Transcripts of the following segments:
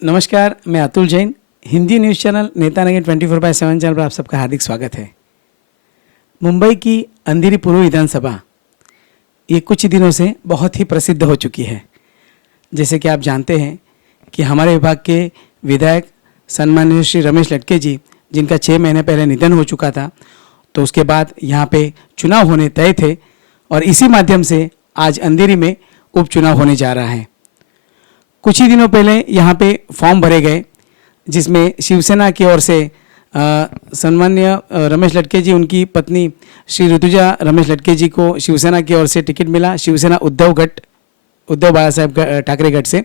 नमस्कार, मैं Atul Jain. Hindi news channel नेता नगर 24/7 चैनल पर आप सबका हार्दिक स्वागत है। मुंबई की अंधेरी पूर्व विधानसभा ये कुछ दिनों से बहुत ही प्रसिद्ध हो चुकी है। जैसे कि आप जानते हैं कि हमारे विभाग के विधायक सम्माननीय श्री रमेश लटके जी, जिनका 6 महीने पहले निधन हो चुका था, तो उसके बाद यहाँ पे चुनाव होने तय थे और इसी माध्यम से आज अंधेरी में उपचुनाव होने जा रहा है। कुछ ही दिनों पहले यहाँ पे फॉर्म भरे गए, जिसमें शिवसेना की ओर से सम्माननीय रमेश लटके जी, उनकी पत्नी श्री ऋतुजा रमेश लटके जी को शिवसेना की ओर से टिकट मिला, शिवसेना उद्धव बाला साहेब ठाकरे गढ़ से।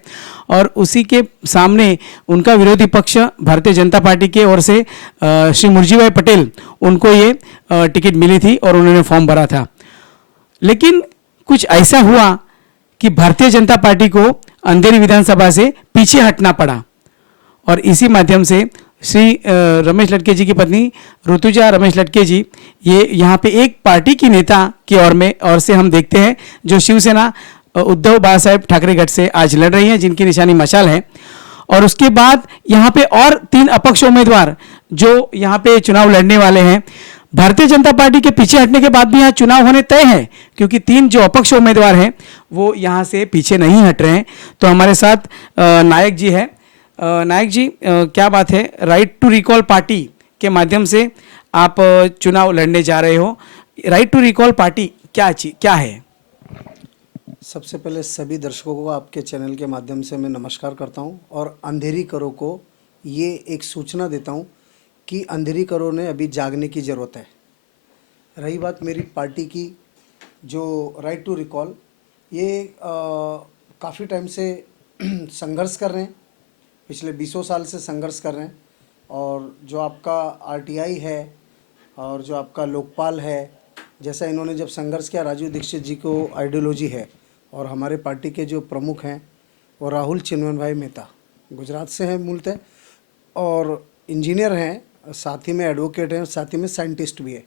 और उसी के सामने उनका विरोधी पक्ष भारतीय जनता पार्टी की ओर से श्री मुर्जीभाई पटेल, उनको ये टिकट मिली थी और उन्होंने फॉर्म भरा था। लेकिन कुछ ऐसा हुआ कि भारतीय जनता पार्टी को अंधेरी विधानसभा से पीछे हटना पड़ा और इसी माध्यम से श्री रमेश लटके जी की पत्नी ऋतुजा रमेश लटके जी ये यहाँ पे एक पार्टी की नेता की ओर से हम देखते हैं, जो शिवसेना उद्धव बाला साहेब ठाकरे गढ़ से आज लड़ रही हैं, जिनकी निशानी मशाल है। और उसके बाद यहाँ पे और 3 अपक्ष उम्मीदवार जो यहाँ पे चुनाव लड़ने वाले हैं। भारतीय जनता पार्टी के पीछे हटने के बाद भी यहाँ चुनाव होने तय है, क्योंकि 3 जो अपक्ष उम्मीदवार हैं वो यहाँ से पीछे नहीं हट रहे हैं। तो हमारे साथ नायक जी है। नायक जी, क्या बात है, राइट टू रिकॉल पार्टी के माध्यम से आप चुनाव लड़ने जा रहे हो। राइट टू रिकॉल पार्टी क्या है? सबसे पहले सभी दर्शकों को आपके चैनल के माध्यम से मैं नमस्कार करता हूं और अंधेरी करो को ये एक सूचना देता हूं कि अंधेरी करो ने अभी जागने की ज़रूरत है। रही बात मेरी पार्टी की, जो राइट टू रिकॉल, ये काफ़ी टाइम से संघर्ष कर रहे हैं, पिछले 20 साल से संघर्ष कर रहे हैं। और जो आपका आरटीआई है और जो आपका लोकपाल है, जैसा इन्होंने जब संघर्ष किया, राजीव दीक्षित जी को आइडियोलॉजी है। और हमारे पार्टी के जो प्रमुख हैं वो राहुल चिन्मय भाई मेहता, गुजरात से हैं मूलतः, और इंजीनियर हैं, साथ ही में एडवोकेट हैं, साथ ही में साइंटिस्ट भी है।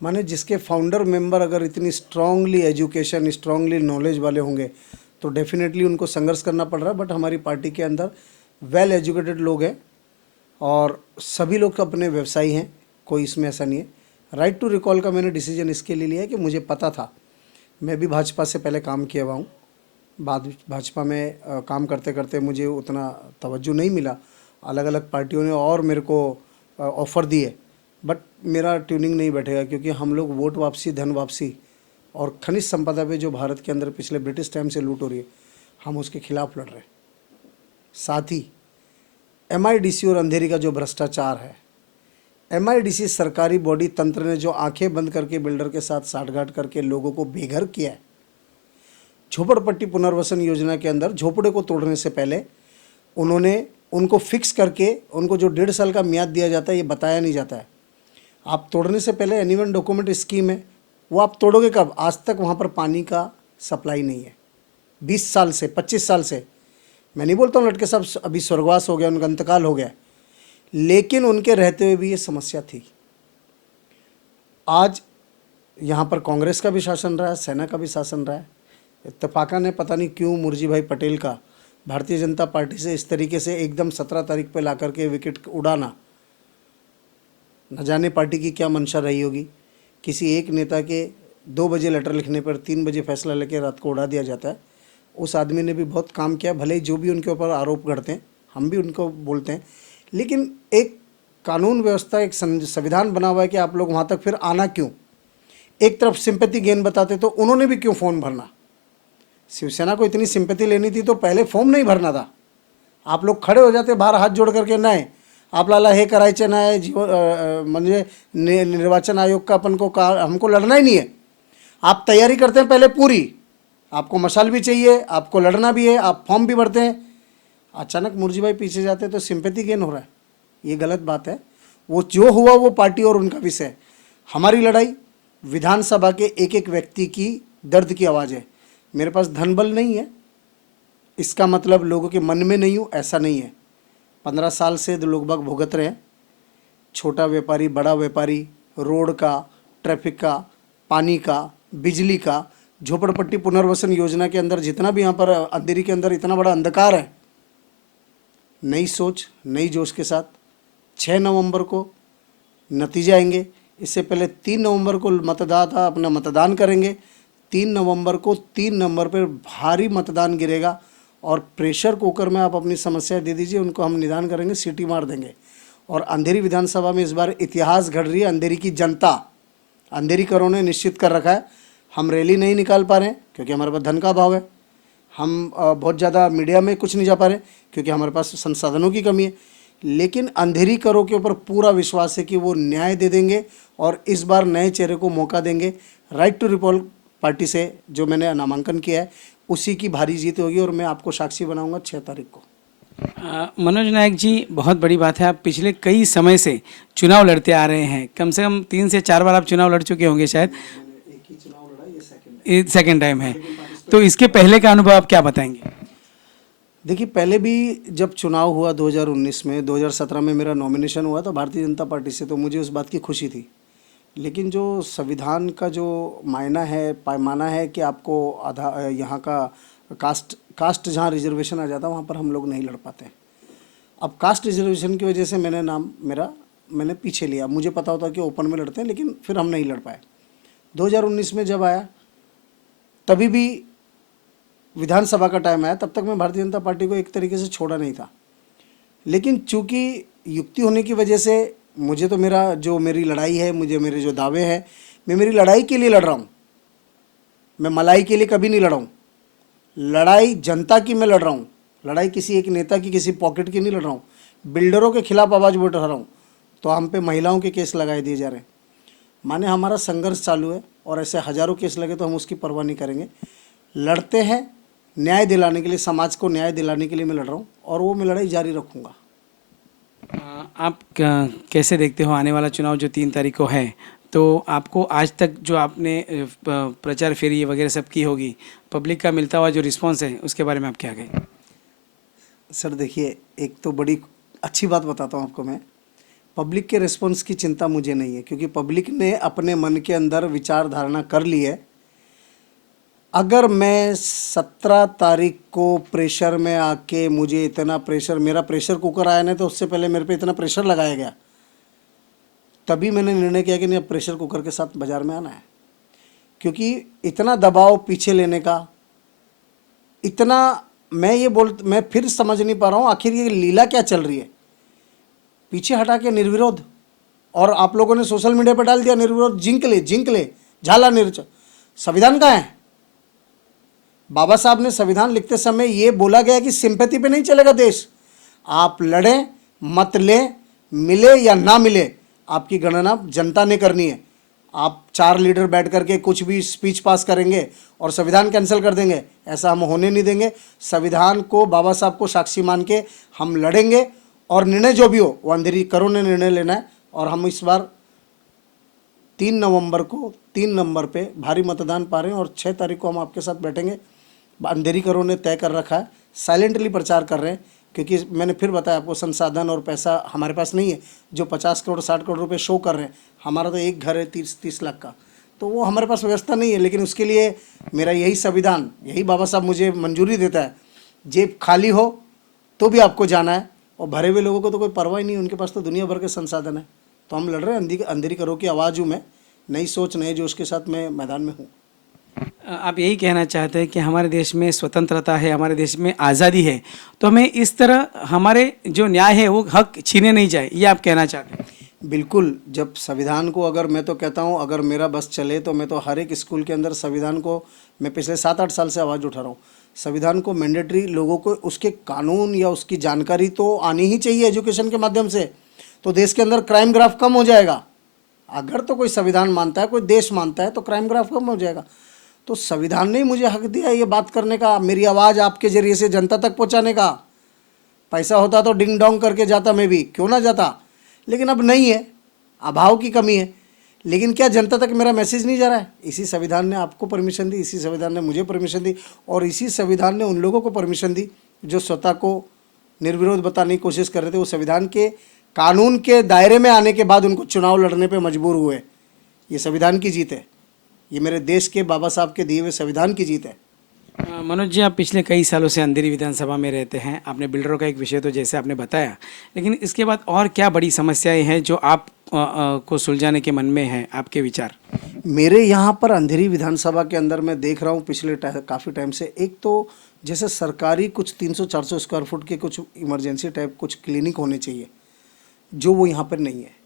माने जिसके फाउंडर मेंबर अगर इतनी स्ट्रांगली एजुकेशन, स्ट्रांगली नॉलेज वाले होंगे तो डेफिनेटली उनको संघर्ष करना पड़ रहा है। बट हमारी पार्टी के अंदर वेल एजुकेटेड लोग हैं और सभी लोग अपने व्यवसायी हैं, कोई इसमें ऐसा नहीं है। राइट टू रिकॉल का मैंने डिसीजन इसके लिए लिया है कि मुझे पता था, मैं भी भाजपा से पहले काम किया हुआ हूँ। बाद भाजपा में काम करते करते मुझे उतना तवज्जो नहीं मिला, अलग अलग पार्टियों ने और मेरे को ऑफ़र दिए, बट मेरा ट्यूनिंग नहीं बैठेगा, क्योंकि हम लोग वोट वापसी, धन वापसी और खनिज संपदा पे जो भारत के अंदर पिछले ब्रिटिश टाइम से लूट हो रही है, हम उसके खिलाफ लड़ रहे हैं। साथ ही एमआईडीसी और अंधेरी का जो भ्रष्टाचार है, एमआईडीसी सरकारी बॉडी तंत्र ने जो आंखें बंद करके बिल्डर के साथ साठगांठ करके लोगों को बेघर किया है। झोपड़पट्टी पुनर्वसन योजना के अंदर झोपड़े को तोड़ने से पहले उन्होंने उनको फिक्स करके उनको जो 1.5 साल का म्याद दिया जाता है, ये बताया नहीं जाता है। आप तोड़ने से पहले एनीवन डॉक्यूमेंट स्कीम है, वो आप तोड़ोगे कब? आज तक वहाँ पर पानी का सप्लाई नहीं है, 20 साल से, 25 साल से। मैं नहीं बोलता हूँ लटके साहब अभी स्वर्गवास हो गया, उनका इंतकाल हो गया, लेकिन उनके रहते हुए भी ये समस्या थी। आज यहाँ पर कांग्रेस का भी शासन रहा है, सेना का भी शासन रहा है। इत्तेफाका ने पता नहीं क्यों मुर्जीभाई पटेल का भारतीय जनता पार्टी से इस तरीके से एकदम 17 तारीख पे ला करके विकेट उड़ाना, न जाने पार्टी की क्या मंशा रही होगी। किसी एक नेता के 2 बजे लेटर लिखने पर 3 बजे फैसला लेके रात को उड़ा दिया जाता है। उस आदमी ने भी बहुत काम किया, भले ही जो भी उनके ऊपर आरोप करते हैं, हम भी उनको बोलते हैं, लेकिन एक कानून व्यवस्था, एक संविधान बना हुआ है कि आप लोग वहाँ तक फिर आना क्यों? एक तरफ सिंपैथी गेन बताते तो उन्होंने भी क्यों फॉर्म भरना? शिवसेना को इतनी सिंपैथी लेनी थी तो पहले फॉर्म नहीं भरना था। आप लोग खड़े हो जाते बाहर हाथ जोड़ करके, नाही आपल्याला हे करायचं नाही, म्हणजे निर्वाचन आयोग का अपन को हमको लड़ना ही नहीं है। आप तैयारी करते हैं पहले पूरी, आपको मशाल भी चाहिए, आपको लड़ना भी है, आप फॉर्म भी भरते हैं। अचानक मुर्जीभाई पीछे जाते हैं तो सिंपैथी गेन हो रहा है, ये गलत बात है। वो जो हुआ वो पार्टी और उनका विषय है। हमारी लड़ाई विधानसभा के एक एक व्यक्ति की दर्द की आवाज़ है। मेरे पास धन बल नहीं है, इसका मतलब लोगों के मन में नहीं हूँ, ऐसा नहीं है। 15 साल से लोग बाग भुगत रहे हैं, छोटा व्यापारी, बड़ा व्यापारी, रोड का, ट्रैफिक का, पानी का, बिजली का, झोपड़पट्टी पुनर्वसन योजना के अंदर जितना भी यहाँ पर अंधेरी के अंदर इतना बड़ा अंधकार है, नई सोच नई जोश के साथ 6 नवंबर को नतीजे आएंगे। इससे पहले 3 नवंबर को मतदाता अपना मतदान करेंगे। 3 नवंबर को 3 नंबर पर भारी मतदान गिरेगा और प्रेशर कुकर में आप अपनी समस्या दे दीजिए, उनको हम निदान करेंगे, सीटी मार देंगे। और अंधेरी विधानसभा में इस बार इतिहास घड़ रही है। अंधेरी की जनता, अंधेरी करों ने निश्चित कर रखा है। हम रैली नहीं निकाल पा रहे हैं क्योंकि हमारे पास धन का अभाव है। हम बहुत ज़्यादा मीडिया में कुछ नहीं जा पा रहे क्योंकि हमारे पास संसाधनों की कमी है। लेकिन अंधेरी करों के ऊपर पूरा विश्वास है कि वो न्याय दे देंगे और इस बार नए चेहरे को मौका देंगे। राइट टू रिपोल पार्टी से जो मैंने नामांकन किया है उसी की भारी जीत होगी और मैं आपको साक्षी बनाऊंगा 6 तारीख को। मनोज नायक जी, बहुत बड़ी बात है, आप पिछले कई समय से चुनाव लड़ते आ रहे हैं। कम से कम 3 से 4 बार आप चुनाव लड़ चुके होंगे शायद। एक ही चुनाव लड़ा, ये सेकंड टाइम है। तो इसके पहले का अनुभव आप क्या बताएंगे? देखिए, पहले भी जब चुनाव हुआ 2019 में, 2017 में मेरा नॉमिनेशन हुआ तो भारतीय जनता पार्टी से, तो मुझे उस बात की खुशी थी। लेकिन जो संविधान का जो मायना है, पैमाना है कि आपको आधा यहाँ का कास्ट जहाँ रिजर्वेशन आ जाता है वहाँ पर हम लोग नहीं लड़ पाते। अब कास्ट रिजर्वेशन की वजह से मैंने पीछे लिया। मुझे पता होता कि ओपन में लड़ते हैं, लेकिन फिर हम नहीं लड़ पाए। 2019 में जब आया तभी भी विधानसभा का टाइम आया, तब तक मैं भारतीय जनता पार्टी को एक तरीके से छोड़ा नहीं था। लेकिन चूंकि युक्ति होने की वजह से मुझे तो मेरी लड़ाई है, मेरे जो दावे हैं, मैं मेरी लड़ाई के लिए लड़ रहा हूँ। मैं मलाई के लिए कभी नहीं लड़ा हूँ। लड़ाई जनता की मैं लड़ रहा हूँ। लड़ाई किसी एक नेता की, किसी पॉकेट की नहीं लड़ रहा हूँ। बिल्डरों के खिलाफ आवाज़ उठा रहा हूँ तो हम पे महिलाओं के केस लगाए दिए जा रहे हैं। माने हमारा संघर्ष चालू है और ऐसे हजारों केस लगे तो हम उसकी परवाह नहीं करेंगे। लड़ते हैं न्याय दिलाने के लिए, समाज को न्याय दिलाने के लिए मैं लड़ रहा हूँ और वो मैं लड़ाई जारी रखूँगा। आप कैसे देखते हो आने वाला चुनाव जो 3 तारीख को है? तो आपको आज तक जो आपने प्रचार फेरी वगैरह सब की होगी, पब्लिक का मिलता हुआ जो रिस्पांस है उसके बारे में आप क्या कहें? सर देखिए, एक तो बड़ी अच्छी बात बताता हूँ आपको मैं। पब्लिक के रिस्पांस की चिंता मुझे नहीं है क्योंकि पब्लिक ने अपने मन के अंदर विचार धारणा कर ली है। अगर मैं 17 तारीख को प्रेशर में आके मुझे इतना प्रेशर, मेरा प्रेशर कुकर आया नहीं तो उससे पहले मेरे पे इतना प्रेशर लगाया गया, तभी मैंने निर्णय किया कि नहीं, अब प्रेशर कुकर के साथ बाजार में आना है। क्योंकि इतना दबाव पीछे लेने का, इतना मैं फिर समझ नहीं पा रहा हूँ आखिर ये लीला क्या चल रही है। पीछे हटा के निर्विरोध, और आप लोगों ने सोशल मीडिया पर डाल दिया निर्विरोध जिंक ले झाला निर्च। संविधान कहाँ है? बाबा साहब ने संविधान लिखते समय ये बोला गया कि सिंपैथी पे नहीं चलेगा देश। आप लड़ें मत लें, मिले या ना मिले, आपकी गणना जनता ने करनी है। आप 4 लीडर बैठ करके कुछ भी स्पीच पास करेंगे और संविधान कैंसिल कर देंगे, ऐसा हम होने नहीं देंगे। संविधान को, बाबा साहब को साक्षी मान के हम लड़ेंगे और निर्णय जो भी हो वो अंधेरी करों ने निर्णय लेना है। और हम इस बार 3 नवंबर को 3 नंबर पे भारी मतदान पा रहे हैं और 6 तारीख को हम आपके साथ बैठेंगे। अंधेरी करों ने तय कर रखा है, साइलेंटली प्रचार कर रहे हैं क्योंकि मैंने फिर बताया आपको, संसाधन और पैसा हमारे पास नहीं है। जो 50 करोड़ 60 करोड़ रुपए शो कर रहे हैं, हमारा तो एक घर है 30 लाख का, तो वो हमारे पास व्यवस्था नहीं है। लेकिन उसके लिए मेरा यही संविधान, यही बाबा साहब मुझे मंजूरी देता है। जेब खाली हो तो भी आपको जाना है और भरे हुए लोगों को तो कोई परवाह ही नहीं, उनके पास तो दुनिया भर के संसाधन है। तो हम लड़ रहे हैं। अंधेरी करों की आवाज़ हूँ मैं, नई सोच नए जोश के साथ मैं मैदान में हूँ। आप यही कहना चाहते हैं कि हमारे देश में स्वतंत्रता है, हमारे देश में आज़ादी है, तो हमें इस तरह हमारे जो न्याय है वो हक छीने नहीं जाए, ये आप कहना चाहते हैं? बिल्कुल। जब संविधान को, अगर मैं तो कहता हूँ अगर मेरा बस चले तो मैं तो हर एक स्कूल के अंदर संविधान को, मैं पिछले 7-8 साल से आवाज़ उठा रहा हूँ, संविधान को मैंडेटरी, लोगों को उसके कानून या उसकी जानकारी तो आनी ही चाहिए एजुकेशन के माध्यम से। तो देश के अंदर क्राइम ग्राफ कम हो जाएगा। अगर तो कोई संविधान मानता है, कोई देश मानता है, तो क्राइम ग्राफ कम हो जाएगा। तो संविधान ने मुझे हक दिया ये बात करने का, मेरी आवाज़ आपके जरिए से जनता तक पहुंचाने का। पैसा होता तो डिंग डोंग करके जाता, मैं भी क्यों ना जाता, लेकिन अब नहीं है, अभाव की कमी है। लेकिन क्या जनता तक मेरा मैसेज नहीं जा रहा है? इसी संविधान ने आपको परमिशन दी, इसी संविधान ने मुझे परमिशन दी, और इसी संविधान ने उन लोगों को परमिशन दी जो स्वतः को निर्विरोध बताने की कोशिश कर रहे थे। वो संविधान के कानून के दायरे में आने के बाद उनको चुनाव लड़ने पे मजबूर हुए। ये संविधान की जीत है, ये मेरे देश के बाबा साहब के दिए हुए संविधान की जीत है। मनोज जी, आप पिछले कई सालों से अंधेरी विधानसभा में रहते हैं। आपने बिल्डरों का एक विषय तो जैसे आपने बताया, लेकिन इसके बाद और क्या बड़ी समस्याएं हैं जो आप को सुलझाने के मन में हैं, आपके विचार? मेरे यहाँ पर अंधेरी विधानसभा के अंदर मैं देख रहा हूँ पिछले काफ़ी टाइम से, एक तो जैसे सरकारी कुछ 300-400 स्क्वायर फुट के कुछ इमरजेंसी टाइप कुछ क्लिनिक होने चाहिए, जो वो यहाँ पर नहीं है।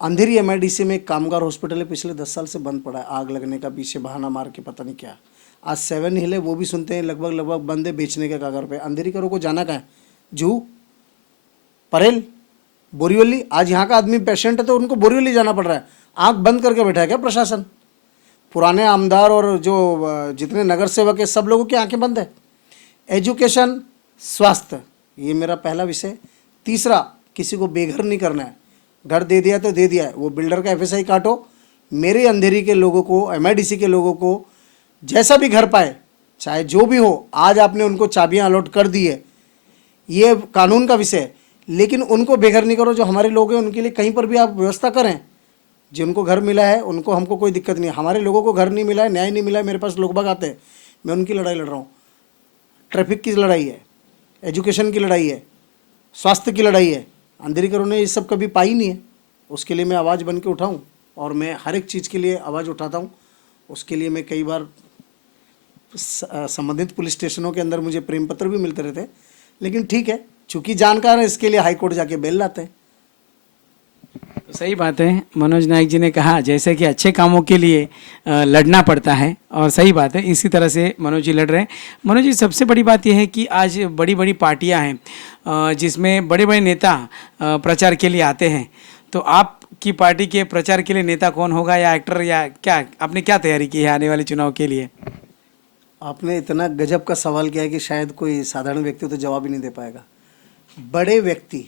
अंधेरी एमआईडीसी में एक कामगार हॉस्पिटल है, पिछले 10 साल से बंद पड़ा है, आग लगने का पीछे बहाना मार के पता नहीं क्या। आज 7 हिल है, वो भी सुनते हैं लगभग बंद है, बेचने के कागर पे। अंधेरी करो को जाना कहाँ है? जू, परेल, बोरीवली। आज यहाँ का आदमी पेशेंट है तो उनको बोरीवली जाना पड़ रहा है। आंख बंद करके बैठा है क्या प्रशासन? पुराने आमदार और जो जितने नगर सेवक है सब लोगों की आंखें बंद है। एजुकेशन, स्वास्थ्य, ये मेरा पहला विषय। तीसरा, किसी को बेघर नहीं करना है, घर दे दिया तो दे दिया है, वो बिल्डर का एफएसआई काटो। मेरे अंधेरी के लोगों को, एमआईडीसी के लोगों को जैसा भी घर पाए, चाहे जो भी हो, आज आपने उनको चाबियां अलॉट कर दी है, ये कानून का विषय है। लेकिन उनको बेघर नहीं करो। जो हमारे लोग हैं उनके लिए कहीं पर भी आप व्यवस्था करें। जिनको घर मिला है उनको, हमको कोई दिक्कत नहीं है। हमारे लोगों को घर नहीं मिला है, न्याय नहीं मिला है, मेरे पास लोग बाग आते हैं, मैं उनकी लड़ाई लड़ रहा हूँ। ट्रैफिक की लड़ाई है, एजुकेशन की लड़ाई है, स्वास्थ्य की लड़ाई है। अंधेरी करो ने ये सब कभी पाई नहीं है। उसके लिए मैं आवाज़ बन के उठाऊँ, और मैं हर एक चीज़ के लिए आवाज़ उठाता हूँ। उसके लिए मैं कई बार संबंधित पुलिस स्टेशनों के अंदर मुझे प्रेम पत्र भी मिलते रहते हैं, लेकिन ठीक है, चूंकि जानकार है इसके लिए हाई कोर्ट जाके बेल लाते हैं। तो सही बात है, मनोज नायक जी ने कहा जैसे कि अच्छे कामों के लिए लड़ना पड़ता है, और सही बात है, इसी तरह से मनोज जी लड़ रहे हैं। मनोज जी, सबसे बड़ी बात यह है कि आज बड़ी बड़ी पार्टियां हैं जिसमें बड़े बड़े नेता प्रचार के लिए आते हैं। तो आपकी पार्टी के प्रचार के लिए नेता कौन होगा, या एक्टर, या क्या आपने क्या तैयारी की है आने वाले चुनाव के लिए? आपने इतना गजब का सवाल किया है कि शायद कोई साधारण व्यक्ति तो जवाब ही नहीं दे पाएगा। बड़े व्यक्ति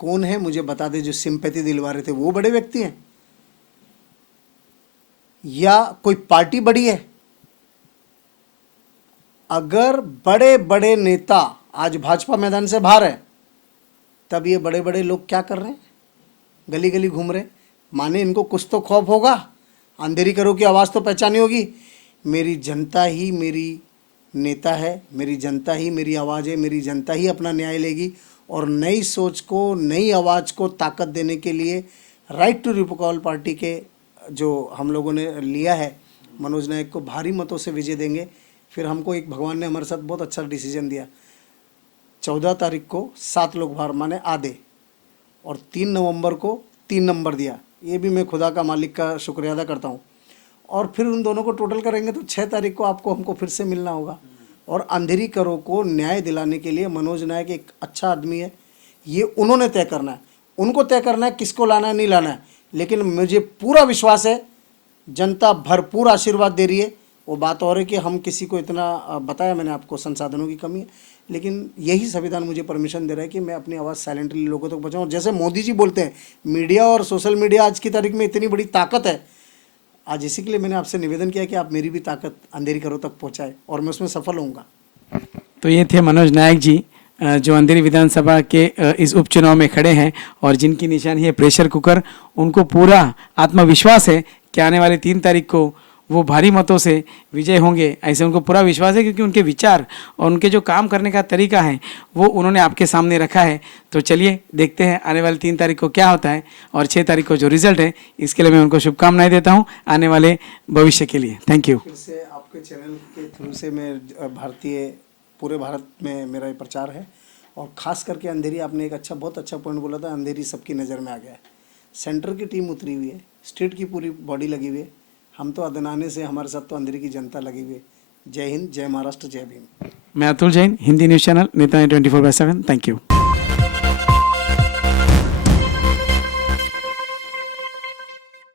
कौन है मुझे बता दे, जो सिंपैथी दिलवा रहे थे वो बड़े व्यक्ति हैं, या कोई पार्टी बड़ी है? अगर बड़े बड़े नेता आज भाजपा मैदान से बाहर है, तब ये बड़े बड़े लोग क्या कर रहे हैं? गली गली घूम रहे। माने इनको कुछ तो खौफ होगा। अंधेरी करो की आवाज़ तो पहचानी होगी। मेरी जनता ही मेरी नेता है, मेरी जनता ही मेरी आवाज़ है, मेरी जनता ही अपना न्याय लेगी। और नई सोच को, नई आवाज़ को ताकत देने के लिए राइट टू रिकॉल पार्टी के जो हम लोगों ने लिया है, मनोज नायक को भारी मतों से विजय देंगे। फिर हमको एक भगवान ने हमारे साथ बहुत अच्छा डिसीजन दिया। 14 तारीख को 7 लोग बाहर माने आधे, और 3 नवंबर को 3 नंबर दिया। ये भी मैं खुदा का, मालिक का शुक्रिया अदा करता हूँ। और फिर उन दोनों को टोटल करेंगे तो 6 तारीख को आपको हमको फिर से मिलना होगा। और अंधेरी करो को न्याय दिलाने के लिए मनोज नायक एक अच्छा आदमी है, ये उन्होंने तय करना है। उनको तय करना है किसको लाना है, नहीं लाना है। लेकिन मुझे पूरा विश्वास है जनता भरपूर आशीर्वाद दे रही है। वो बात और है कि हम किसी को इतना बताया मैंने आपको, संसाधनों की कमी है, लेकिन यही संविधान मुझे परमिशन दे रहा है कि मैं अपनी आवाज़ साइलेंटली लोगों तक पहुँचाऊँ। जैसे मोदी जी बोलते हैं, मीडिया और सोशल मीडिया आज की तारीख में इतनी बड़ी ताकत है। आज इसी के लिए मैंने आपसे निवेदन किया कि आप मेरी भी ताकत अंधेरी करो तक पहुँचाए, और मैं उसमें सफल होऊंगा। तो ये थे मनोज नायक जी, जो अंधेरी विधानसभा के इस उपचुनाव में खड़े हैं, और जिनकी निशानी है प्रेशर कुकर। उनको पूरा आत्मविश्वास है कि आने वाले 3 तारीख को वो भारी मतों से विजय होंगे, ऐसे उनको पूरा विश्वास है, क्योंकि उनके विचार और उनके जो काम करने का तरीका है वो उन्होंने आपके सामने रखा है। तो चलिए देखते हैं आने वाले 3 तारीख को क्या होता है, और 6 तारीख को जो रिजल्ट है, इसके लिए मैं उनको शुभकामनाएं देता हूं आने वाले भविष्य के लिए। Thank you. फिर से आपके चैनल के थ्रू से मैं पूरे भारत में मेरा ये प्रचार है, और ख़ास करके अंधेरी, आपने एक बहुत अच्छा पॉइंट बोला था, अंधेरी सबकी नज़र में आ गया है। सेंटर की टीम उतरी हुई है, स्टेट की पूरी बॉडी लगी हुई है। हम तो अदनाने से, हमारे साथ तो अंधेरी की जनता लगी हुई है। जय हिंद, जय महाराष्ट्र, जय भीम। मैं अतुल जैन, हिंदी न्यूज़ चैनल नेता 24/7। Thank you.